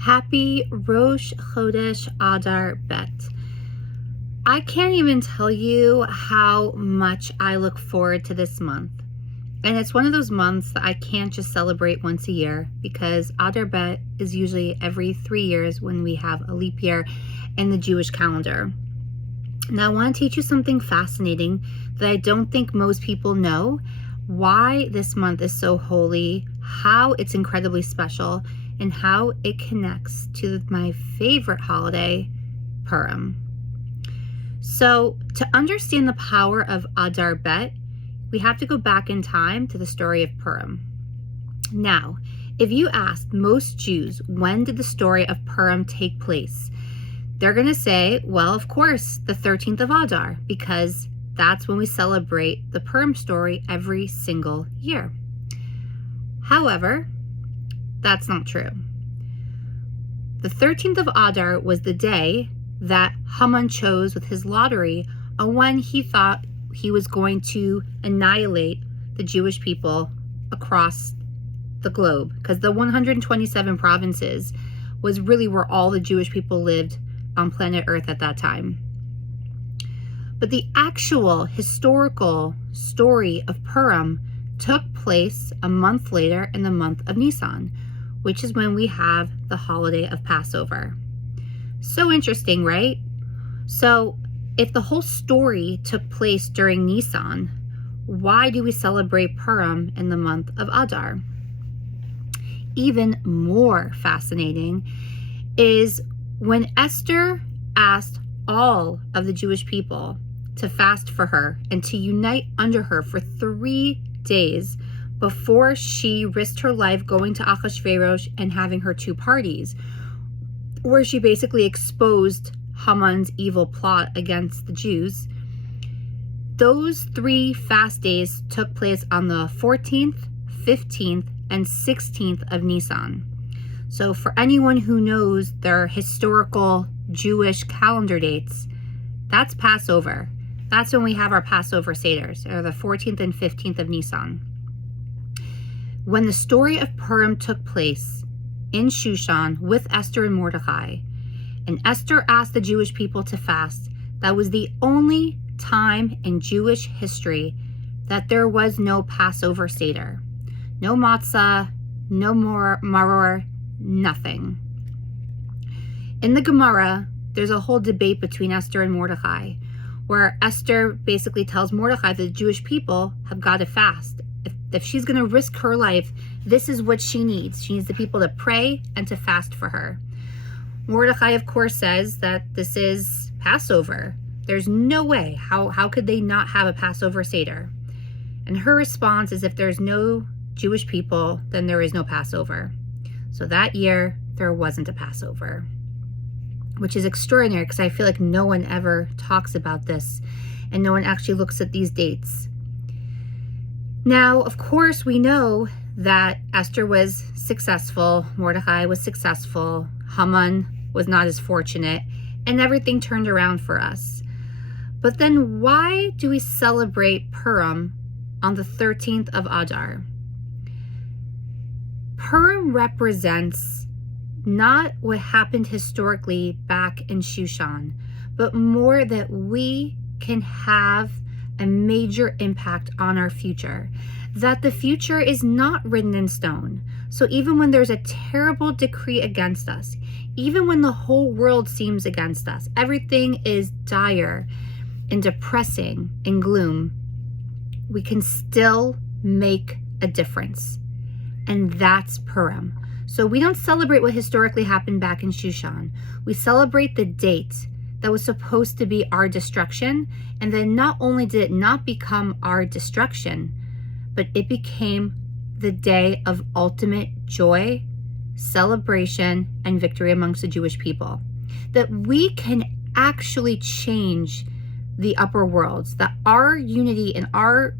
Happy Rosh Chodesh Adar Bet. I can't even tell you how much I look forward to this month. And it's one of those months that I can't just celebrate once a year because Adar Bet is usually every 3 years when we have a leap year in the Jewish calendar. Now I want to teach you something fascinating that I don't think most people know, why this month is so holy, how it's incredibly special, and how it connects to my favorite holiday, Purim. So to understand the power of Adar Bet, we have to go back in time to the story of Purim. Now, if you asked most Jews, when did the story of Purim take place? They're going to say, well, of course, the 13th of Adar, because that's when we celebrate the Purim story every single year. However, that's not true. The 13th of Adar was the day that Haman chose with his lottery on when he thought he was going to annihilate the Jewish people across the globe, because the 127 provinces was really where all the Jewish people lived on planet Earth at that time. But the actual historical story of Purim took place a month later in the month of Nisan, which is when we have the holiday of Passover. So interesting, right? So if the whole story took place during Nisan, why do we celebrate Purim in the month of Adar? Even more fascinating is when Esther asked all of the Jewish people to fast for her and to unite under her for 3 days before she risked her life going to Achashverosh and having her 2 parties, where she basically exposed Haman's evil plot against the Jews. Those 3 fast days took place on the 14th, 15th, and 16th of Nisan. So for anyone who knows their historical Jewish calendar dates, that's Passover. That's when we have our Passover Seders, or the 14th and 15th of Nisan. When the story of Purim took place in Shushan with Esther and Mordecai, and Esther asked the Jewish people to fast, that was the only time in Jewish history that there was no Passover Seder. No matzah, no more maror, nothing. In the Gemara, there's a whole debate between Esther and Mordecai, where Esther basically tells Mordecai that the Jewish people have got to fast. If she's going to risk her life, this is what she needs. She needs the people to pray and to fast for her. Mordecai, of course, says that this is Passover. There's no way. How could they not have a Passover Seder? And her response is, if there's no Jewish people, then there is no Passover. So that year, there wasn't a Passover, which is extraordinary because I feel like no one ever talks about this and no one actually looks at these dates. Now, of course, we know that Esther was successful, Mordecai was successful, Haman was not as fortunate, and everything turned around for us. But then why do we celebrate Purim on the 13th of Adar? Purim represents not what happened historically back in Shushan, but more that we can have a major impact on our future, that the future is not written in stone. So even when there's a terrible decree against us, even when the whole world seems against us, everything is dire and depressing and gloom, we can still make a difference. And that's Purim. So we don't celebrate what historically happened back in Shushan. We celebrate the date that was supposed to be our destruction. And then not only did it not become our destruction, but it became the day of ultimate joy, celebration, and victory amongst the Jewish people. That we can actually change the upper worlds, that our unity and our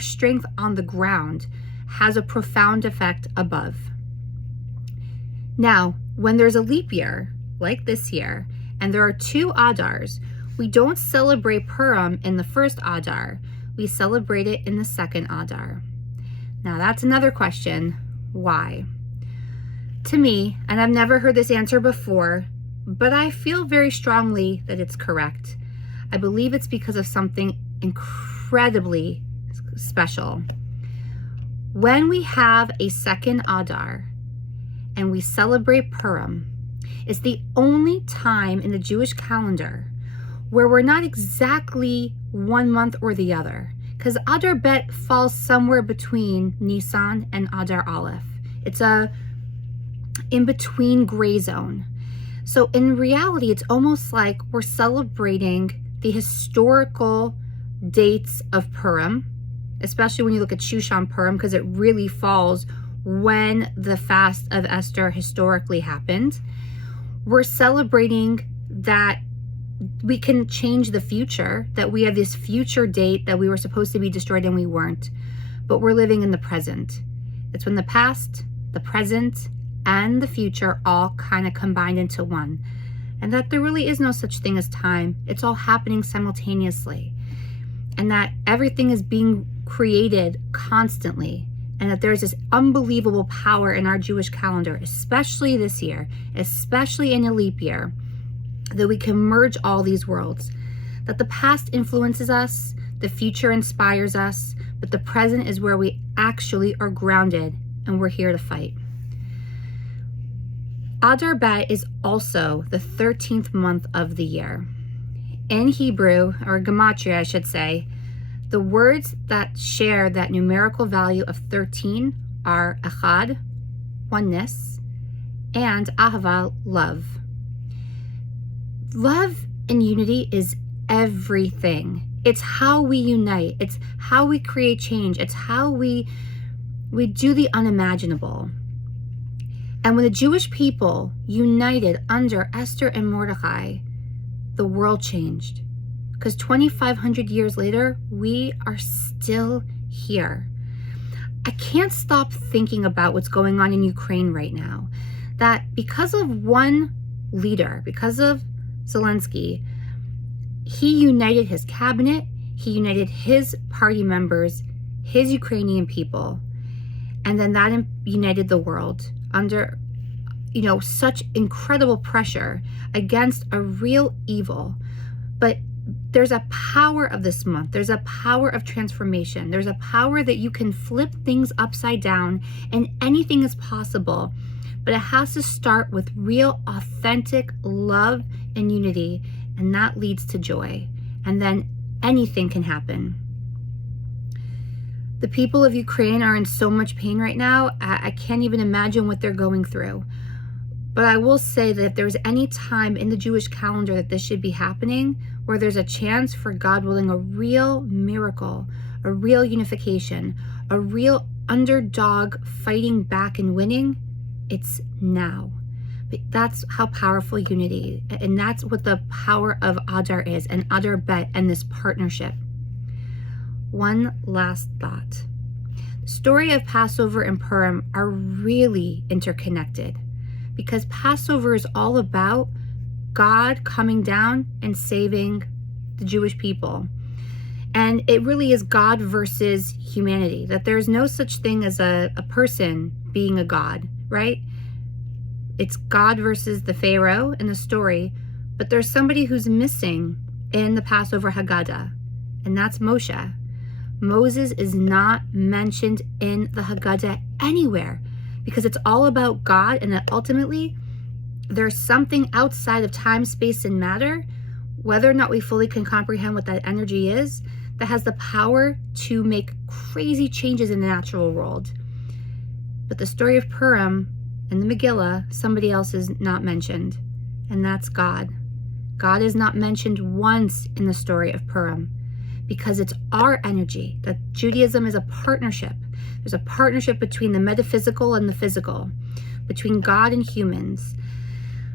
strength on the ground has a profound effect above. Now, when there's a leap year, like this year, and there are 2 Adars, we don't celebrate Purim in the first Adar, we celebrate it in the second Adar. Now that's another question, why? To me, and I've never heard this answer before, but I feel very strongly that it's correct. I believe it's because of something incredibly special. When we have a second Adar and we celebrate Purim, it's the only time in the Jewish calendar where we're not exactly 1 month or the other, because Adar Bet falls somewhere between Nisan and Adar Aleph. It's a in-between gray zone. So in reality, it's almost like we're celebrating the historical dates of Purim, especially when you look at Shushan Purim, because it really falls when the fast of Esther historically happened. We're celebrating that we can change the future, that we have this future date that we were supposed to be destroyed and we weren't, but we're living in the present. It's when the past, the present, and the future all kind of combined into one, and that there really is no such thing as time. It's all happening simultaneously, and that everything is being created constantly, and that there's this unbelievable power in our Jewish calendar, especially this year, especially in a leap year, that we can merge all these worlds, that the past influences us, the future inspires us, but the present is where we actually are grounded and we're here to fight. Adar Bet is also the 13th month of the year. In Hebrew, or Gematria, I should say, the words that share that numerical value of 13 are Echad, oneness, and Ahava, love. Love and unity is everything. It's how we unite. It's how we create change. It's how we do the unimaginable. And when the Jewish people united under Esther and Mordechai, the world changed. Because 2,500 years later, we are still here. I can't stop thinking about what's going on in Ukraine right now. That because of one leader, because of Zelensky, he united his cabinet, he united his party members, his Ukrainian people, and then that united the world under, such incredible pressure against a real evil. But there's a power of this month. There's a power of transformation. There's a power that you can flip things upside down and anything is possible. But it has to start with real, authentic love and unity, and that leads to joy. And then anything can happen. The people of Ukraine are in so much pain right now. I can't even imagine what they're going through. But I will say that if there's any time in the Jewish calendar that this should be happening, where there's a chance for, God willing, a real miracle, a real unification, a real underdog fighting back and winning, it's now. But that's how powerful unity, and that's what the power of Adar is, and Adar Bet, and this partnership. One last thought. The story of Passover and Purim are really interconnected, because Passover is all about God coming down and saving the Jewish people. And it really is God versus humanity, that there's no such thing as a person being a God, right? It's God versus the Pharaoh in the story, but there's somebody who's missing in the Passover Haggadah, and that's Moshe. Moses is not mentioned in the Haggadah anywhere, because it's all about God, and that ultimately there's something outside of time, space, and matter, whether or not we fully can comprehend what that energy is, that has the power to make crazy changes in the natural world. But the story of Purim in the Megillah, somebody else is not mentioned, and that's God. God is not mentioned once in the story of Purim, because it's our energy, that Judaism is a partnership. There's a partnership between the metaphysical and the physical, between God and humans,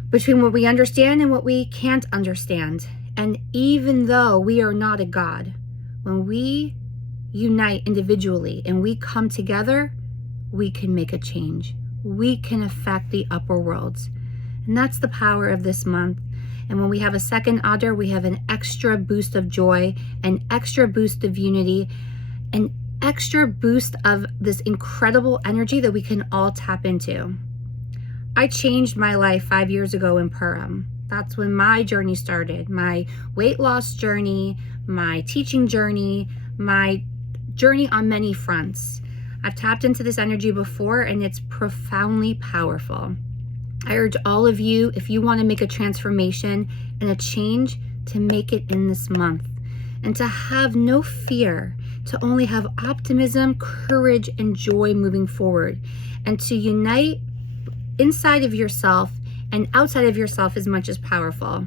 between what we understand and what we can't understand. And even though we are not a God, when we unite individually and we come together, we can make a change. We can affect the upper worlds. And that's the power of this month. And when we have a second Adar, we have an extra boost of joy, an extra boost of unity, an extra boost of this incredible energy that we can all tap into. I changed my life 5 years ago in Purim. That's when my journey started, my weight loss journey, my teaching journey, my journey on many fronts. I've tapped into this energy before, and it's profoundly powerful. I urge all of you, if you want to make a transformation and a change, to make it in this month, and to have no fear, to only have optimism, courage, and joy moving forward, and to unite inside of yourself and outside of yourself as much as powerful.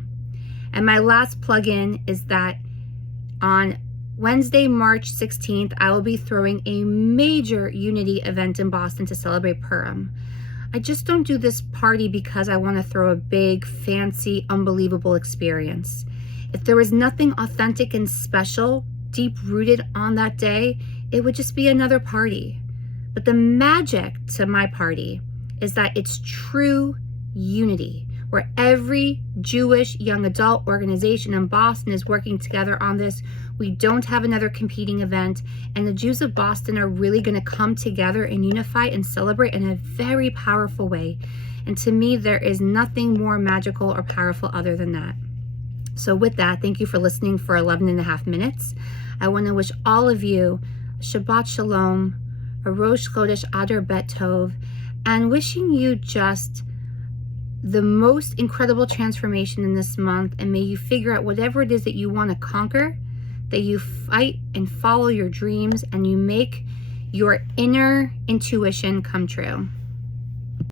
And my last plug-in is that on Wednesday, March 16th, I will be throwing a major unity event in Boston to celebrate Purim. I just don't do this party because I want to throw a big, fancy, unbelievable experience. If there was nothing authentic and special, deep-rooted on that day, it would just be another party. But the magic to my party is that it's true unity, where every Jewish young adult organization in Boston is working together on this. We don't have another competing event, and the Jews of Boston are really going to come together and unify and celebrate in a very powerful way. And to me, there is nothing more magical or powerful other than that. So with that, thank you for listening for 11 and a half minutes. I want to wish all of you Shabbat Shalom, a Rosh Chodesh Adar Bet Tov, and wishing you just the most incredible transformation in this month. And may you figure out whatever it is that you want to conquer, that you fight and follow your dreams, and you make your inner intuition come true.